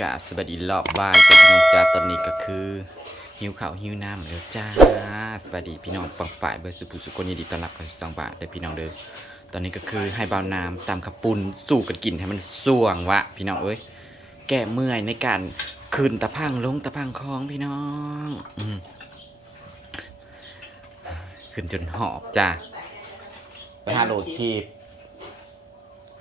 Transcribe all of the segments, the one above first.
กาสวัสดีรอบบ่ายจากพี่น้องจ้าตอนนี้ก็คือ หิวข้าวหิวน้ำแล้วจ้าสวัสดีพี่น้องปังป่ายเบอร์สุภุสุคนยินดีต้อนรับเข้าสู่สองบาทเด้อพี่น้องเด้อตอนนี้ก็คือให้เบาน้ำตามขับปุนสู่กันกินให้มันส่วงวะพี่น้องเอ้ยแก้เมื่อยในการขึ้นตะพังลงตะพังคลองพี่น้องอขึ้นจนหอบจ้าไปหาโหลดคีบ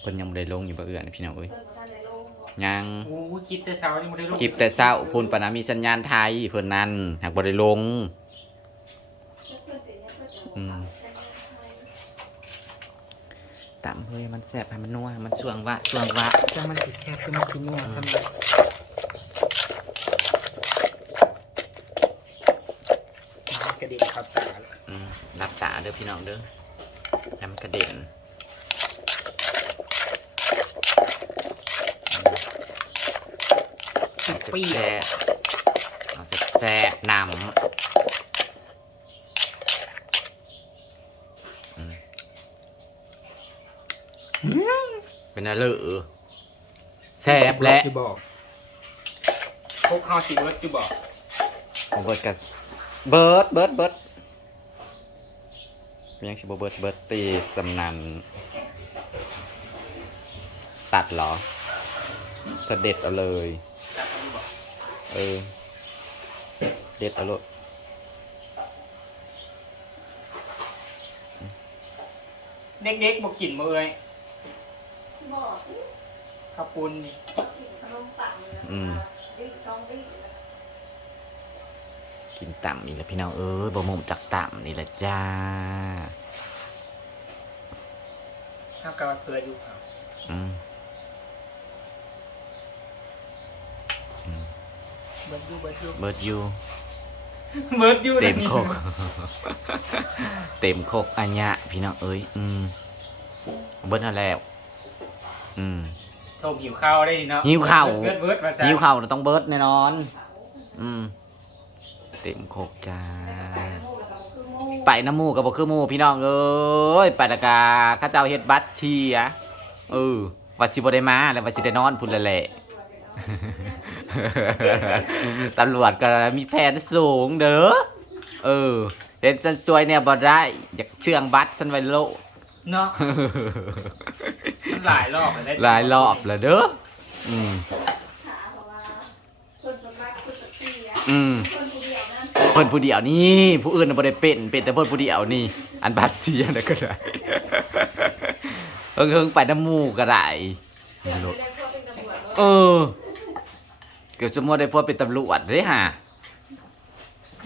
เพิ่นยังไม่ได้ลงอยู่บ่เอื้อนพี่น้องเอ้ย ยังโอ้คลิปแต่เช้านี่ไม่ได้ลงคลิปแต่เศร้าพูนปนามีสัญญาณไทยเพิ่นนั้นหากบ่ได้ลง อืมตามเฮ้ยมันแซ่บให้มันนัวให้มันสวงวะสวงวะ จังมันสิแซ่บจังมันสินัวสำหรับกระเด็นเข้าตาเลย อืมรับตาเด้อพี่น้องเด้อให้มันกระเด็น เปรี้ยวแซ่บๆเอาแซ่บๆนำอืมเป็นอะไรเออแซ่บและจะบอกพวกข้าวสิเวิร์ดจะบอกเบิร์ดกับเบิร์ดเบิร์ดเบิร์ดยังชิบเบิร์ดเบิร์ดตีสำนันตัดเหรอก็เด็ดเอาเลยจับมันบอก เออ เด็ดเอาเลยเด็กๆบอกกลิ่นมือเอ้ยบอกข้าวปุ้นนี่ขนมปังเลยอืมดิต้องดิกินต่ำนี่แหละพี่น้องเอ้ยบ่มุมจากต่ำนี่แหละจ้าข้าวกะว่าเพื่ออยู่ครับอืม เบิร์ดอยู่เบิร์ดอยู่เบิร์ดอยูเบิร์ดอยู่เต็มโคก เต็มโคกอัญญะพี่น้องเอ้ยอืมเบิร์ดนั่นแล้ว อืมโทมหิวข้าวได้เนาะหิวข้าวเบิร์ดเบิร์ดมาจ้ะหิวข้าวเราต้องเบิร์ดแน่นอน อืมเต็มโคกจ้าไปน้ำหมูกับบ่คือหมูพี่น้องเอ้ยไปตะกาข้าเจ้าเฮ็ดบัตรเชียเออว่าสิบ่ได้มาแล้วว่าสิได้นอนพุ่นแล้วแหละ ตำรวจก็มีแผนสูงเด้อ เออเห็นฉันสวยเนี่ยบ่ได้ อยากเชื่องบัตรฉันไว้โลดเนาะมันหลายรอบแล้วได้หลายรอบแล้วเด้อ อืมขาเพราะว่าคนประมาทคนตะกี้อะอืมคนผู้เดียวนั่นเพิ่นผู้เดียวนี่ผู้อื่นน่ะบ่ได้เป็นเป็นแต่เพิ่นผู้เดียวนี่ อันบัตรเสียน่ะก็ได้เฮิงเฮิงๆไปน้ำหมูก็ได้เดี๋ยวไม่ได้พวกเป็นตำรวจ เออ เกือบจะมัวได้พวกเป็นตำรวจเลยฮะ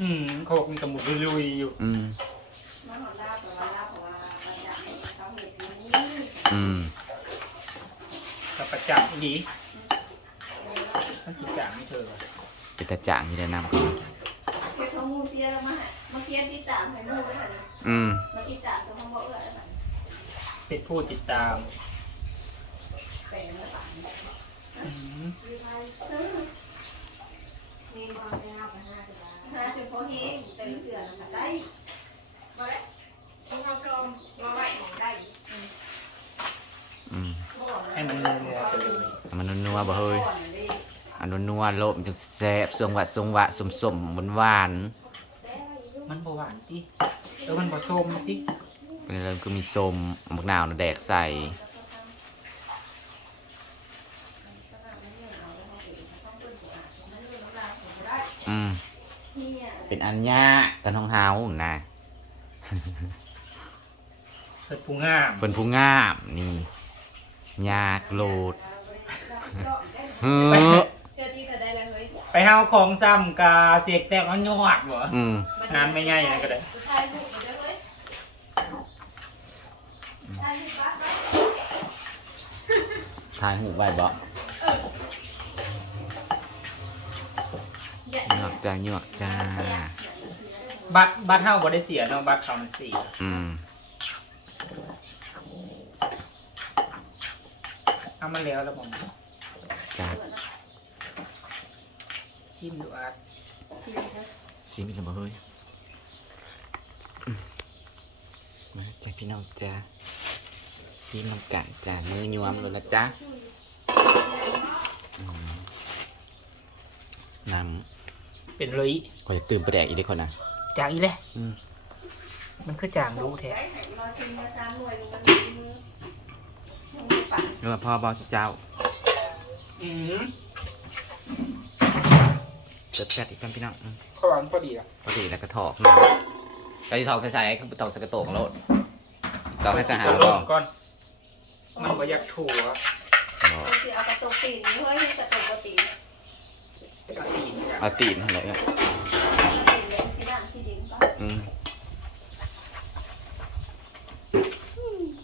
อืมโคกมันกระหมุดลุยๆอยู่ อืมมาหอนลาบเพราะว่าลาบเพราะว่ามันอยากให้เขาเห็นนี้อืม กับประจับอีดีมันสิจ่างไม่เธอวะเป็นตาจ่างที่ได้นำเช็คข้อมูลเสียแล้วมาเมื่อกี้ที่จ่างให้มูแล้วค่ะอืมเมื่อกี้จ่างก็มาบอกเออแล้วค่ะเป็นผู้ติดตาม แต่ยังไม่ฝัน อื มมีความไม่ห้าพันห้าสิบบาทห้าสิบพอเฮงเต็มเสือนะคะได้มาแล้วที่เขาชมมาไหวของได้อืมให้มันนัวๆไปเลยให้มันนัวๆบ่เฮ้ยอันนัวๆโลบมันจะแซ่บสวงหวะสวงหวะสมๆหวานมันบหวานติเออมันผสมติๆเป็นเริ่มคือมีส้มมะนาวน่ะแดกใส่ อืมเป็นอันยะกันท้องเฮานะเปิดผู้งามเป็นผู้งามนี่ยากโลดเฮ้อเจ้าที่จะได้แล้วเฮ้ยไปเฮาของซ้ำกาเจกแตกเอาหยอดบ่อืมงานไม่ง่ายนะก็ได้ชายผูกอยู่ด้วยเฮ้ยชายผูกบ้าบ้าทายหูใบบ่ หยวกจ้าหยวกจ้า บัตรบัตรเฮาบ่ได้เสียเนาะบัตรเขามันเสียอืมเอามาแล้วแล้วผมจ้าชิมดูอาร์ตซีมิลบ่เฮ้ยอืมมาจ้าพี่น้องจ้าซีน้ำกันจ้ามือยวมเลยนะจ้าอืม เป็นเลยก็จะตื่นไปแดกอีกได้คนนะจางอีเลยอืมมันคือจางรู้แท้รอชิมมาสามหน่วยลงมาในมือมึงไม่ปั่นเออพ่อบอสเจ้าอืมเจ็ดแปดอีกกันพี่น้องอืมขวานพอดีอะพอดีแล้วก็ถอกมาไอ้ที่ถอกใส่ๆคือตอกสกระโตกโลดตอกให้สหารแล้วก็ก่อนมันบ่อยากถั่วบอกเอาสิเอากระตุกตีนเฮ้ยกระตุกกระตีนกะทิกัน เอาตีนอะไรอะตีนเลยที่ด้านที่ดินก็อืม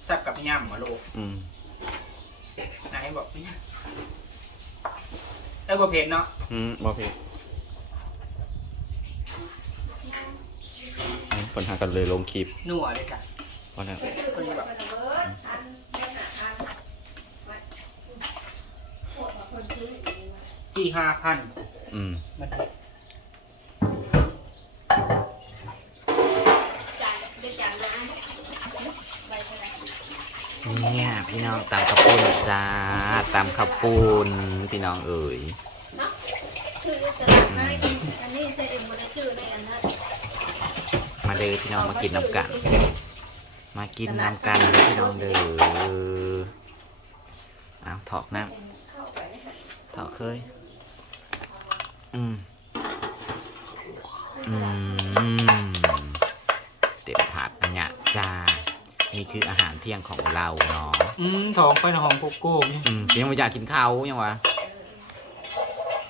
สับกับย่ำมาโลกอืมนายบอกนี่เออบ่เผ็ดเนาะอืมบอกพี่ปัญหากันเลยลงคลิปนัวเลยจ้ะเพราะแล้วไปซื้อคนแบบเบิร์ดอันไม่หนาอันไม่ปวดกับคนซื้ออย่างนี้มาสี่ห้าพัน อืมมันเนี่ยพี่น้องตำข้าวปุ้นจ้าตำข้าวปุ้นพี่น้องเอ๋ยมาเด้อพี่น้องมากินน้ำกัน มากินน้ำกันพี่น้องเด้อเอาถอกน้ำถอกเคย อืมอืมเต็มถาดอันเนี้ยจ้า นี่คืออาหารเที่ยงของเราเนาะ อืมสองไปหอมโกโก้นี่อืมยังไม่อยากกินข้าวยังวะ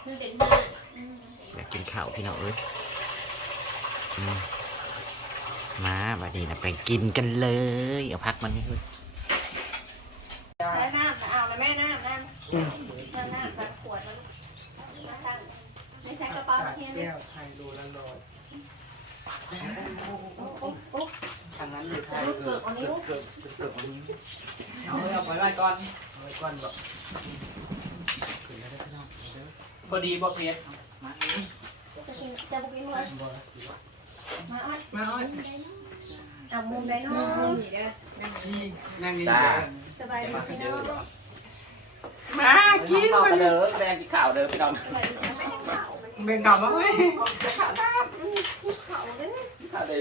คือเด็กมากอยากกินข้าวพี่น้องเอ้ยอืมมาบัดนี้นะไปกินกันเลย เอาพักมันให้เฮ้ยแล้วน้ำนะเอาแล้วแม่น้ำน้ำน้ำน้ำมาขวดแล้วมาตั้งไม่ ใช่กระเป๋าเทียนแก้วไทยโลละร้อยโอ้โอ้ทางนั้นเลยไทยเกิดอันนี้เกิดเกิดอันนี้เอาไว้เอาไว้ก่อนเอาไว้ก่อนบอกพอดีบ่เผ็ดมาจะกินจะบุกินเลยบ่มาอ้อยมาอ้อยอะมุมใดเนาะนี่นั่งนี่สบายดีพี่น้องมากินข้าวมันเด้อแดงกินข้าวเด้อพี่น้อง เขาเบ่งกลับมาเฮ้ยเขาเลยข้าวเด้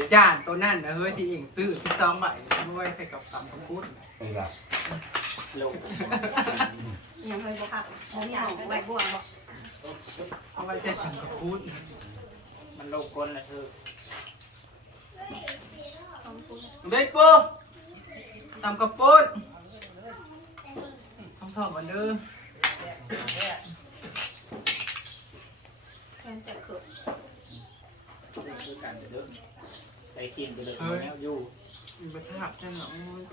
อจานตัวนั่นนะเฮ้ยที่เองซื้อสิบสองใบด้วยใส่กับตำกับพุ้นเป็นไงโลกยังเคยบอกค่ะผมอยากใบบัวบอกเอาไว้ใส่ตำกับพุ้นมันโลกกลนะเธอเด็กปูตำกับปุ้นทำทอบมันเด้อ แค่จะเกิดคือกันเด้อใส่กินไปเลยแนวอยู่มีประทับใช่ไหม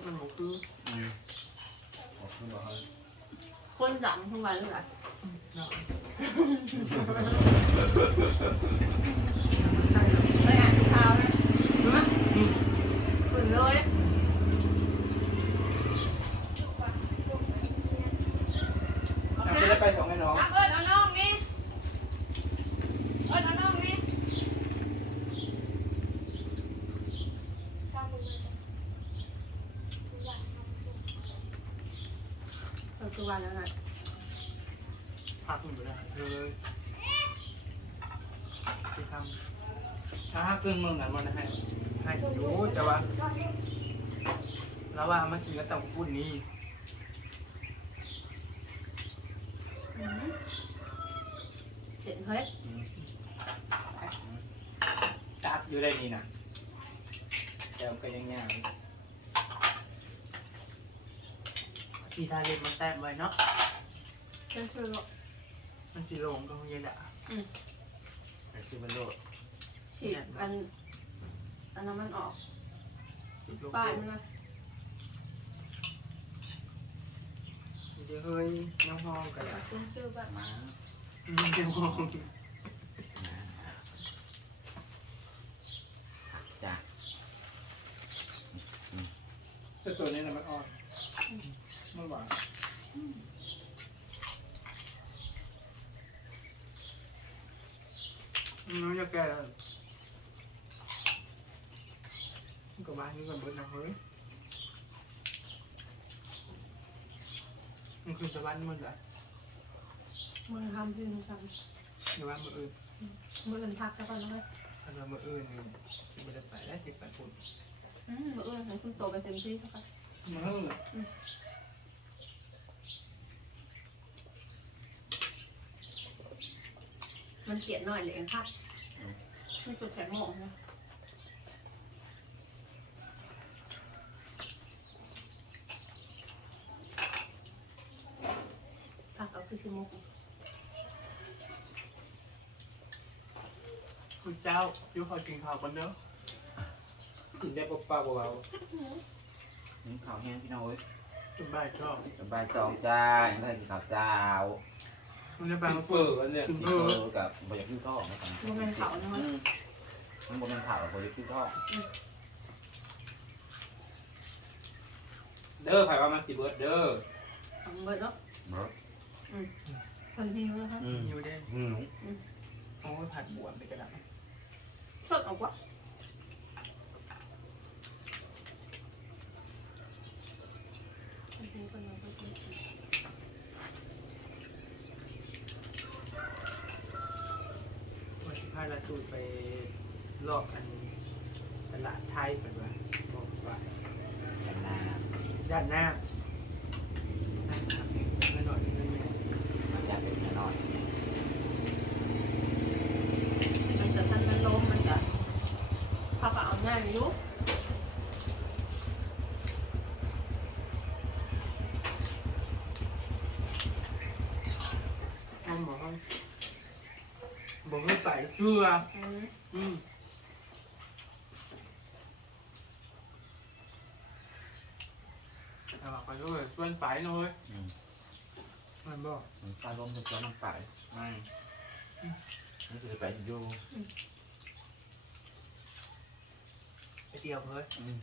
มันบอกคือคนดำทุกวันเลยไปอ่านข่าวนะขึ้นเลย ไม่ได้ไปสองไอ้น้อง เอิญเอาน้องนี่เอิญเอาน้องนี่เออคือวันแล้วนะ พักอยู่นะ ไปทำถ้าเครื่งมือนั้นมันให้ให้รู้แต่ว่าแล้วว่ามันกินกับตำปุ้นนี้เสร็จเฮ้ยตัดอยู่ได้นี่นะแต่ก็ยังยากสีทาเล็บมันแต้มไว้เนาะเชื่อชื่อ มันสีโลงก็คงยังด่าคือมันโลดฉีดอัน อันนั้นมันออกสีโลงป้ายมันนะเดี๋ยวเฮ้ยน้ำห้องกันละชื่อชื่อแบบมามันจะห้อง จ้า แต่ตัวนี้นะมันอ่อนมันหวานน้องจะแก่ก็บ้านนี้ก่อนเบิร์ดนะเฮ้ย มันคือสวรรค์มันเหรอมึงทำที่มึงทหรือว่ามืออื่นมืออื่นพักแล้วก่อนนะเว้ยถ้าเรามื่ออื่นนี่จะไม่ได้ไปแล้วติดไปพุ่นอืมมืออื่นให้คุณโตไปเต็มที่สักกันมื่อมันเสียหน่อยเลยเองครับไม่จุดแข็งหมองนะพักเอาคือชิ มุกคุณเจ้าอยู่ขอกินข้าวกันเนอะกินได้ปป้าเบานี่ข้าวแห้งพี่น้องเอ้ยๆสบายชอบสบายจองจ้ายังไม่ได้กินข้าวเช้ามันจะบาบางงเฟอร์กันเนี่ยกินที่เอเอออกับบอยากขึ้นท่อไม่ทำมันเป็นเขานะอืเว้ยมมันบนเป็นข่าวกับบอยากขึ้นท่อเด้อไผ่ว่ามันสิเบิร์ดเด้อทำเบิดเนาะ เนาะคนจริงนะคะอืมอยู่ได้อืมโอ้ยผัดบวมไปกระดับชดเอากว่าคนจริงคนเราคนจริงวันที่พาเราตูไปรอบอันตลาดไทยเป็นว่าบอกว่ากันนาด้านหน้าด้านหน้าเองไม่หน่อยนึงเนี่ย มันจะเป็นแน่นอน มันจะทันมันล้มมันจะพักเอาง่ายอยู่ ท่านบอกว่าบอก ให้ไปเชื่ออืมอืมแต่ว่าไปก็เลยชวนไปหน่อยอืม มันบอกมันฟาลมมันจะมันไปไม่นี่คือไปอยู่ไปเดียวเลยอืม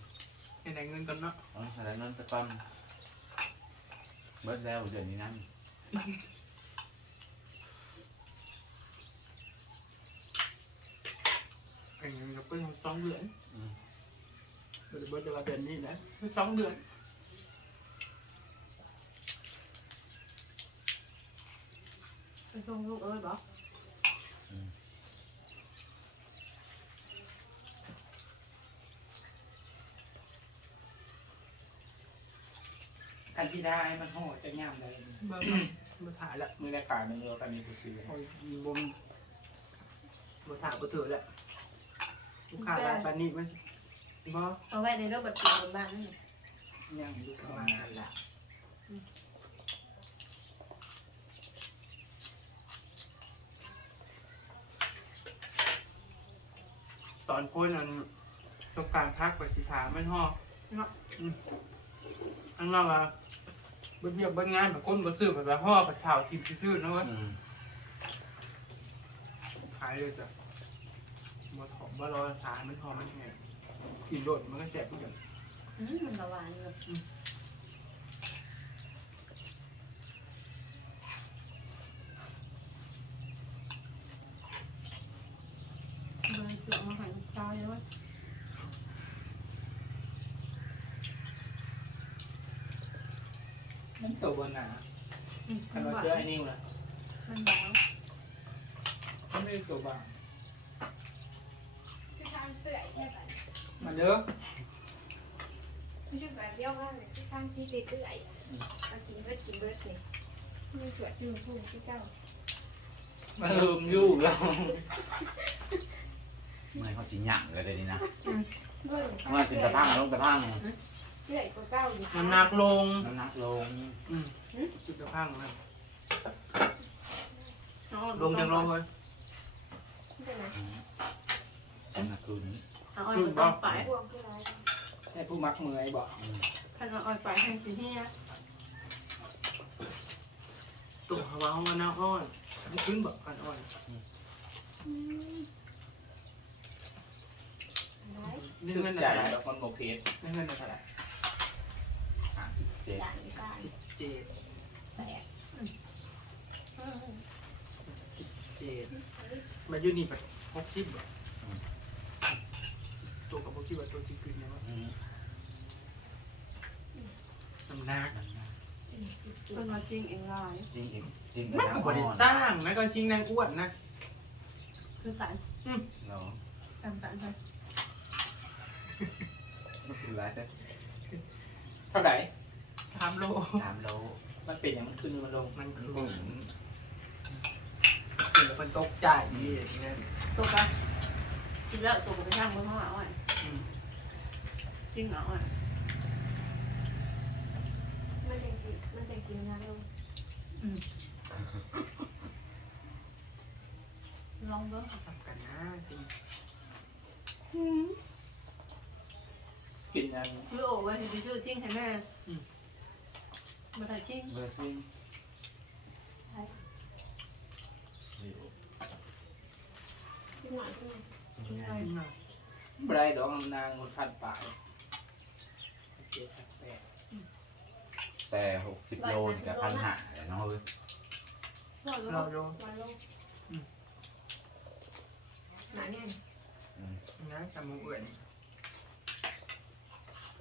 ให้ได้เงินกันเนาะอ๋อแล้วนั่นจะต้องเบิดแล้วเดือนนี้นั่นไอ้เงินก็เป็นสองเดือนอืมเดือนเบิร์ดเดือนเดือนนี้นะเป็น สองเดือนไปส่งลูกเอ้ยบอกอืมกันที่ได้มันห่อจะย่ำเลยเบิร์ดมาถ่ายละมือแรกขายมันเยอะกันมีผู้ซื้อโอ้ยบมมาถ่ายมาถือละ ลูกค้ารายปานนี้มันบอเอาไว้ในเรื่องบัตรประจำบ้านนั่นแหละย่ำลูกประค้ามามาณนั้นแหละตอนพ้นอันต้องการพักไปสิถามมันห่อเนาะข้างนอกอะเบิ้ลเบี้ยเบิ้ลงานแบบก้นบ่ซื้อแบบว่าห่อแบบข่าวทิมซื่อๆนะเว้ยอืมขายเลยจ้ะ บ่ถอมบ่รอทานมันหอมมันแห้งกินโดดมันก็แสบเหมือนกันอืมมันละหวานเลยเบอร์เกี่ยวมาใหายลูกชายเลยเว่านั่นตัวบนหนาคันว่าเสื้อไอ้นิ่วนะมันบางมันไม่ได้ตัวบางคือทาง เปื่อยแค่แบบมาเด้อไม่ใช่แบบเดียวกันเลยคือทางที่เปื่อยมากินเบิร์ดกินเบิร์ดเลยมีสวยอยู่ทุ่งที่เก้ามาเริ่มอยู่แล้วเมื่อเขาจีหยั่งเลยเดี๋ยวนี้นะเบิร์ดเมื่อเป็นกระทั่งลงกระทั่งเปื่อยกว่าเก้าอยู่น้ำหนักลงน้ำหนักลงอืมสุดกระพังนะเอาลงจังลงเลย เป็นไงอืมน้ำหนักคืนเอาอ้อยมาต้องไปบวมคืออะไรให้ผู้มักเมื่อยบอกอืมคันเอาอ้อยไปให้สิเฮียตัวเขาว่าเขาว่าหน้าอ้อนมันขึ้นแบบกันอ้อนอะไรนี่ถึกเงินใจอะไรแล้วคนโมเพสนี่เงินอะไรห้าสิบเจ็ดอย่างนี้กันสิบเจ็ดแตกสิบเจ็ดมาอยู่นี่แบบหกสิบแบบ ตัวกับหกสิบแบบตัวจิกึนนะว่าอืมน้ำหนักน้ำหนักเป็นมาชิงเองลายจริงอีกจริงมันก็บริตั้งนะก็จริงนางอ้วนนะ คือกันเนาะจำกันเลยคือไรแต่เท่าไหร่สามโล สามโลมันเป็นอย่างมันขึ้นมันลงมันคืออืมถึงคนตกใจนี่อย่างเงี้ยตัวกันกินแล้วตัวไปช่างบนห้องอะ จริงเหรออะมันแต่งสีมันแต่งสีงานลงลองเบิ้งทำกันนะจริงกินอันคือโอ้ว่าจะไปช่วยซิ่งใช่ไหมมาถ่ายซิ่งเบอร์ซิงซิ่งหน่อยซิ่งหน่อยซิ่งหน่อย บรายดอกนางมันพันปลายเจ็ดสิบแปดแต่หกสิบโลนี่กับพันหาเลยเนาะเว้ยร้อยโลเราโลร้อยโลหนาแน่นนะจมูกเอื่อย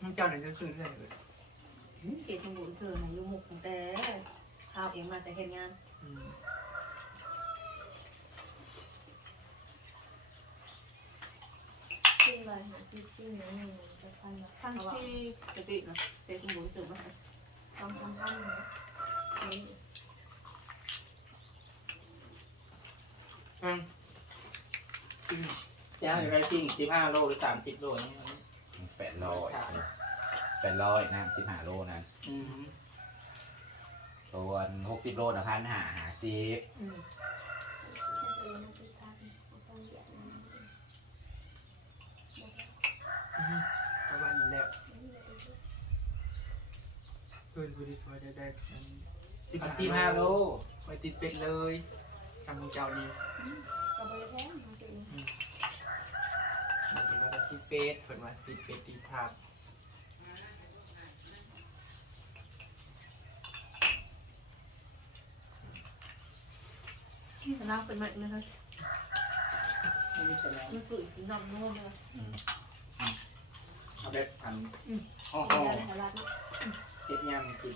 มันเจ้าไหนจะซื้อได้เลยเกศสมบูรณ์เธอนะอยู่หมุกตั้งแต่ข้าวเองมาแต่เห็นงานอืม ซิ่งเลยหาซิ่งซิ่งหนึ่งหนึ่งจะพันละขั้นที่ปกติเนาะเกศสมบูรณ์ตื่นมาสองสามพันนะนี่อืมจริงย่างอยู่ไรจริงสิบห้าโลหรือสามสิบโลนี่แปดร้อยแปดร้อยนะสิบห้าโลนะอืมส่วนหกสิบโลนะพันหาหาสิบ อืม ถ้าเกิดมันคือทางต้องเหยียดนะ อืม ประมาณนี้แหละเกินพอดีพอจะได้อันเอาสิบห้าโลไปติดเป็ดเลยทำเจ้านี้ก็บริแท้มาถึงมันเป็นอะไรติดเป็ดเปิดมาติดเป็ดติดทาบแต่น้ำเป็นมันนะคะไม่มีแสดงมันฝืนน้ำนุ่มเลย เอาแบบพันห่อกินห่อได้ในตลาดเจ็ดยำกิน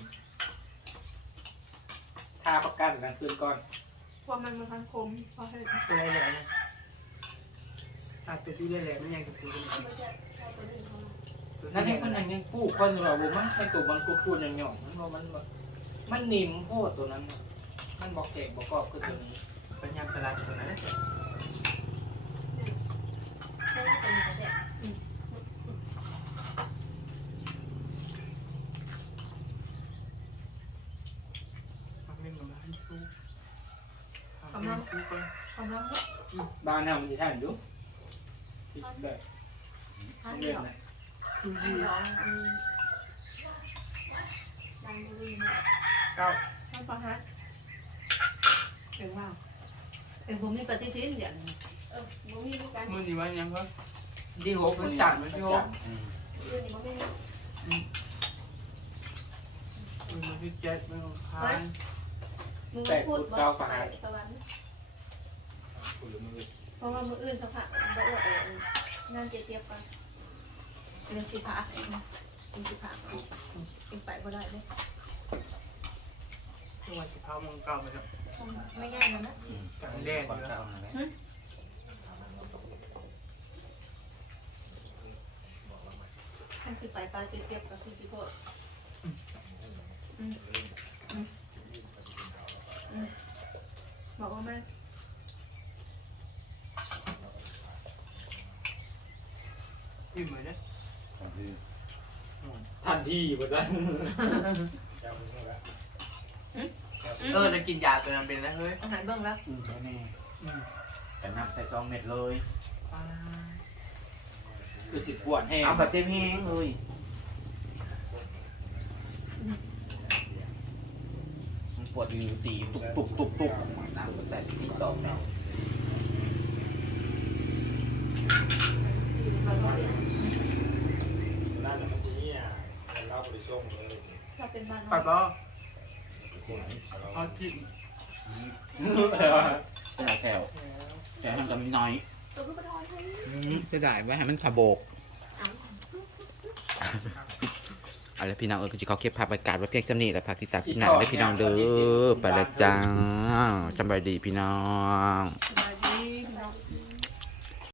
ทาประกันกลางคืนก่อนความมันมันพันคมเพราะให้ตัวอะไรแหละนะตัดตัวที่แหละมันยังจะคือมันจะใช้ตัวนี้เข้ามาตัวนั่นที่เองมันแหยัละงยังกู้คนอยู่แบบมันใช้ตัวมันกู้กู้ยังหย่องมันมันมันนิ่มโคตรตัวนั้น มันบอกเก่งบอกกรอบคือตัวนี้เป็นยำสลัดตัวนั้นนะ ไม่ได้เป็นกระแส มันเล่นกับมันสู้กำลังสู้ไป ความน้ำก็ บ้านทำที่ท่านดูที่แบบห้าต้องเดีเรียยนวนะจริงอันร้องอืมดังบุรีเนี่ยๆเก้าห้าปะฮะถึงว่าถึงผมมีปฏิทินเดี๋ยวนี้เออบุรีด้วยกันมือนี่วันยังครับดีหกมันจัดมันที่หกอืมเรื่องนี้มันไม่ได้มือมันที่เจ็ดมือคานมึงพูดว่าไปสวรรค์คุณมือเพ ราะว่ามืออื่นสักพักบ่อวดเองงานเจี๊ยบๆกันเรื่องสิพักเป็นสิพักเป็นไปบ่ได้เลยจังหวัดที่พามองเก่ามาจากไม่ง่ายนะนะอืมกลางแดดก่อนอยู่เช้าแล้วมันคือไปปลาเจี๊ยบๆกับคือสิโพดบอกว่าม่อยู่เหมือนนะ ก็คือ ทันทีป่ะจ๊ะเออจะกินยาตัวนั้นเป็นนะเฮ้ยอาหารเบิ่งแล้วอืมแน่ๆแต่นับใส่ซองเม็ดเลยคือสิปวดแห้งเอาแบบเต็มแห้งเลยมันปวดอยู่ตีตุกตุกตุกตุกน้ำก็ใส่ที่สองแล้ว เราต้องเรียนนั่นแหละมันที่นี่อะ เราไปส่งเลยถ้าเป็นบ้านปัดเราบ่คนเอาจิ้มแถวแถวแถวมันก็มีน้อยตัวลูกกระทอนให้อืมจะได้ไว้ให้มันขะโบกอะเอาละพี่น้องเออก็จะเขาเก็บภาพบรรยากาศไว้เพียงเท่านี้แหละพากติดตามพี่หนังได้อพี่น้องเด้อไปและจ้าสำบายดีพี่น้อง สบายดีสบายเนาะ